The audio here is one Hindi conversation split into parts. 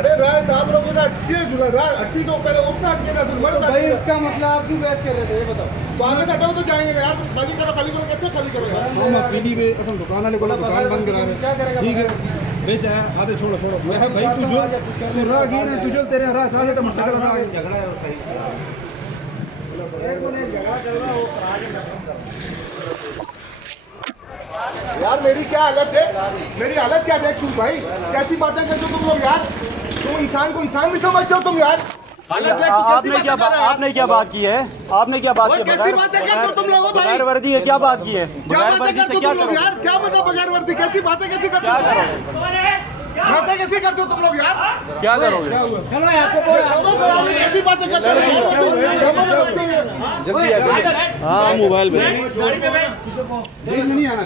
अरे राय साहब लोग ना अच्छी तो पहले उठना अटकेगा फिर मर भाई इसका मतलब आप क्यों बहस कर रहे थे ये बताओ। तो आगे से हटाओ तो जाएंगे यार। खाली करो कैसे खाली करो यार। हम पीली पे असल दुकान वाले को दुकान बंद करा रहे क्या करेगा ठीक है बेच आया आधे छोड़ो मैं भाई तू जो तू राहगीर है तू चल तेरे राह चाहे तो मोटरसाइकिल झगड़ा है सही झगड़ा चल रहा हो यार मेरी क्या हालत है, मेरी हालत क्या देख तुम भाई, कैसी बातें करते हो तुम लोग यार। तुम इंसान को इंसान भी समझते हो तुम यार। आपने क्या बात की है? आपने क्या बात की? कैसी बातें करते हो तुम लोग भाई? बगैर वर्दी है क्या बात की है? क्या बातें करते हो तुम लोग यार? क्या मतलब बगैर वर्दी? कैसी बातें कैसी करते हो? बातें कैसी करते हो तुम लोग यार? क्या करोगे? कैसी बातें करते हो? हाँ मोबाइल पे क्यों नहीं आना?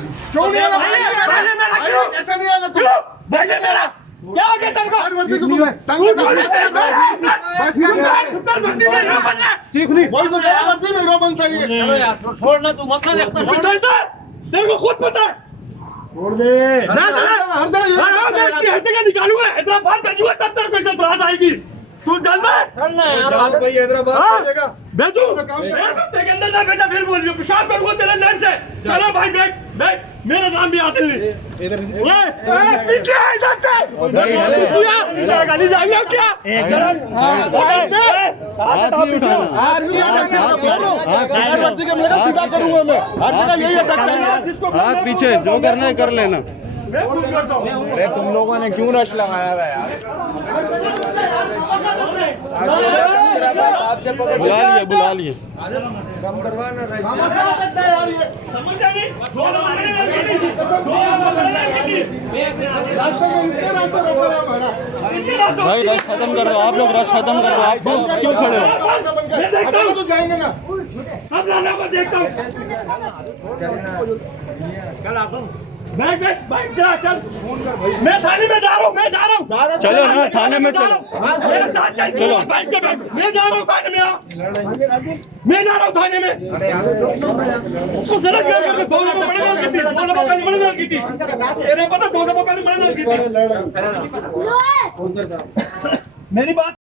कैसे नहीं आना तुम? क्या हो गया तेरे को? बस ठीक नहीं बोल तो वर्दी में रो बनता है। छोड़ना तू मत देखता तेरे को खुद पता है। छोड़ दे मैं हर जगह निकालूंगा। हैदराबाद भेजूंगा तब तेरे को इज्जत राज आएगी। तू जानना है भाई हैदराबाद भेजेगा भेजू सेकंड ना भेजा फिर बोलियो पेशाब करूंगा तेरे लड़ से। चलो भाई बैठ मेरा नाम भी आदिल नहीं पीछे इधर से गाली जाएगा क्या? सीधा करूंगा मैं हर जगह यही हाथ पीछे जो करना है कर लेना। अरे तुम लोगों ने क्यों रश लगाया है यार? बुला लिए कम करवाना भाई रश खत्म कर दो। आप लोग रश खत्म कर दो। आप क्यों खड़े हो? तो जाएंगे ना। अब लाला को देखता हूँ। बैठ चल मैं थाने में जा रहा हूँ चलो ना थाने में चलो। मेरे साथ चलो मैं जा रहा हूँ थाने में मैं जा रहा हूँ थाने में। उसको गलत कर दो दफा पहले की थी तेरे पता 2 दफा पहले की थी मेरी बात